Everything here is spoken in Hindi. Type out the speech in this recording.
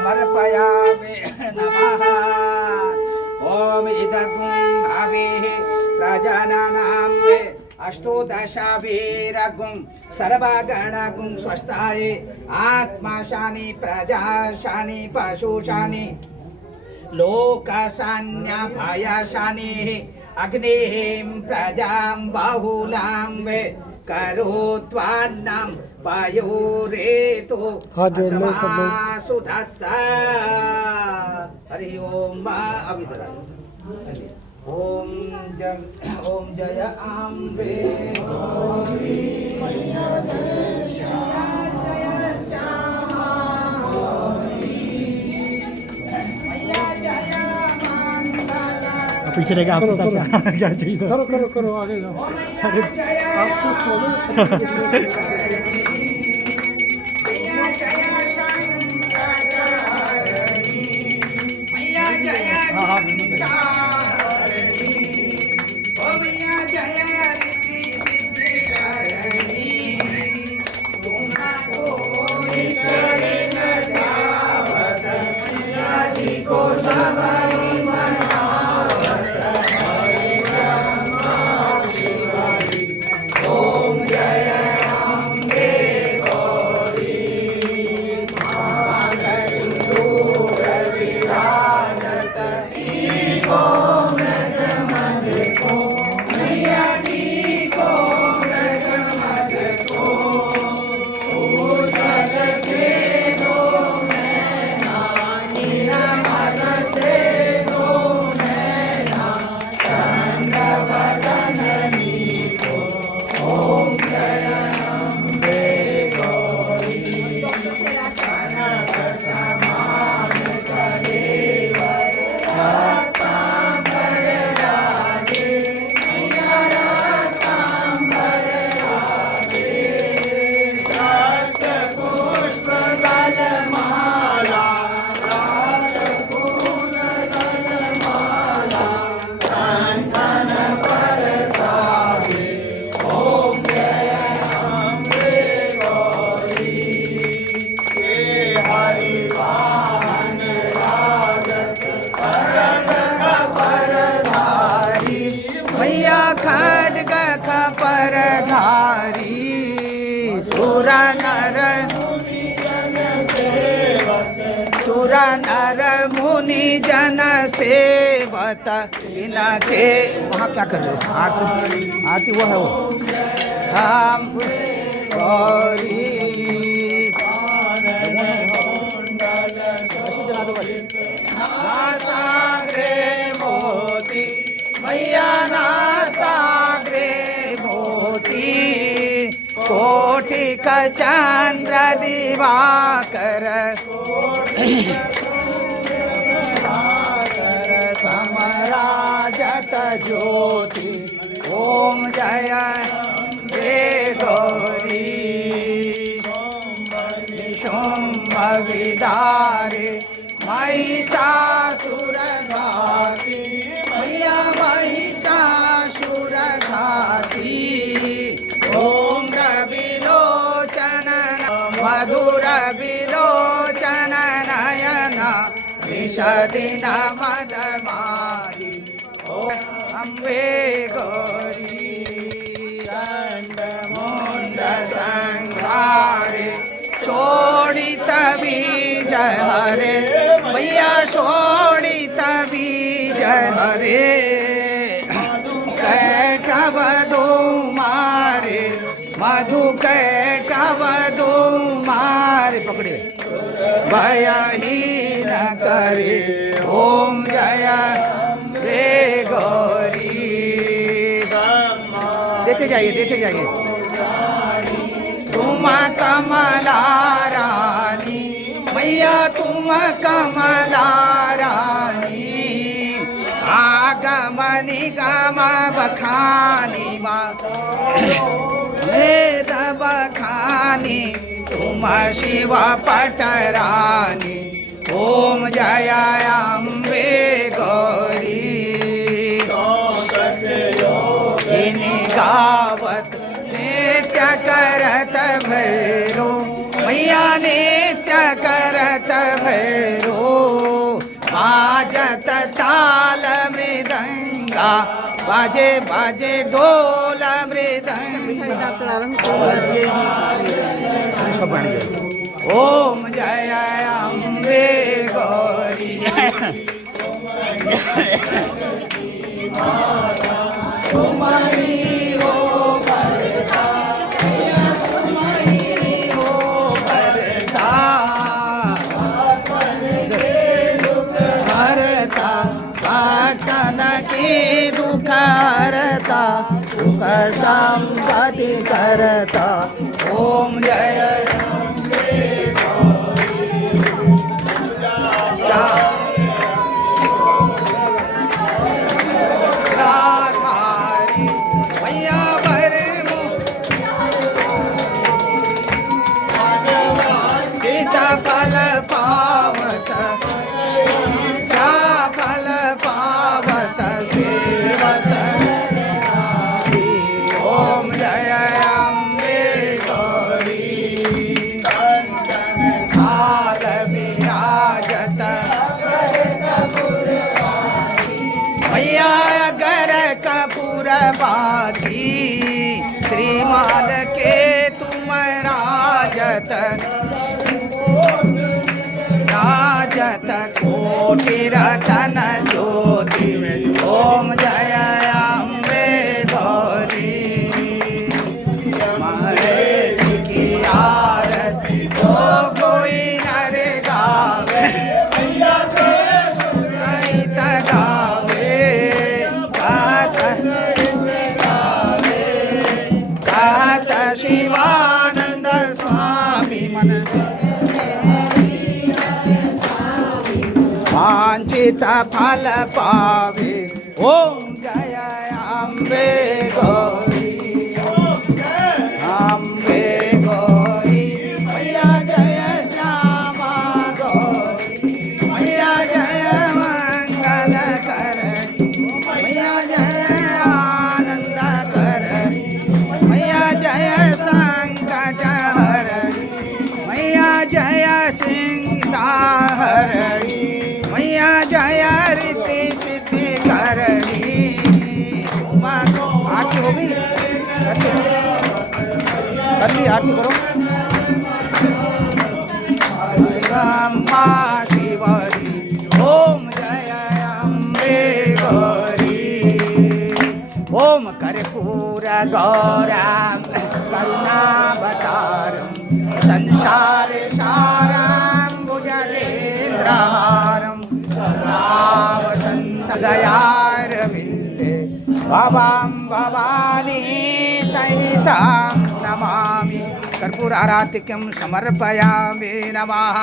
समर्पयामि नमः। ॐ इदगुं भावेः प्रजननां वे अष्टोदशाभिरगुं सर्वगणगुं स्वस्थाय आत्माशानि प्रजाशानि पशुशानि लोकसान्यभयशानि अग्निं प्रजां बहुलां वे करोत्वान्नं पयोरेतु सुधस्सा। हरि ओम अभिधराय। ओम जय अम्बे पीछे रहेगा आपको क्या चाहिए करो करो करो आगे जाओ अरे आपको छोड़ो सुर नर मुनि जन सेवत इनके। वहाँ क्या कर रहे हो? आरती आरती वो है वो हम गौरी सागरे मोती मैया ना सागरे मोती कोटि का चंद्र दिवाकर समराजत ज्योति। ओम जय हे गौरी शुंभ विदारे महिषासुर घाती मैया महिषासुर घाती। ओम रविलोचन मधुर विलोचन नयन विशदिन मदमारी। अम्बे गौरी मुंड संहारे शोणित बीज हरे मैया शोणित बीज हरे कैटवधू मारे मधु कैटवधू मारे पकड़े भयहीन करे। ओम जय हे गौरी। देते जाइए तुम कमला रानी मैया तुम कमला रानी आगम निगम बखानी वेद बखानी तुम शिव पटरानी। ओम जय अम्बे गौरी गावत नित्य करत भैरो मैया नित्य करत भैरो बाजत ताल मृदंगा बाजे बाजे ढोल मृदंगा ओम जय अम्बे गौरी तुम्हारी हो भरता तुम्हारी हो भरता हरता भक्तन के दुख हरता सुख संपत्ति करता ओम जय राधारी मैया भरे सीता फल पावत चा फल पावत सेवत ओम जय अम्बे गौरी काल विराजत मैया गर कपूर बाती श्रीमाल के तुम राजत राजत कोटि रतन ज्योति ओम जय अम्बे गौरी महेश की आरती तो कोई नर गावे सहित गावे कहत शिवानंद स्वामी मन वांछित फल पावे ओम जय अम्बे गौरी अम्बे गौरी मैया जय श्यामा गौरी मैया जय मंगल कर मैया जय आनंद कर मैया जय संकट हरणी मैया जय चिंता हरणी मैया जय रीति सिद्धि करणी आरती हो गई कर ली आरती करो ब्रह्मा शिवरी ओम जय अम्बे गौरी ओम कर्पूर गौरम करुणावतारम संसार सारम भुजगेन्द्रहारम सर्वावसंत दयारविन्दे भवां भवानी सहितां नमामि कर्पूर आरातिक्यं समर्पयामि नमः।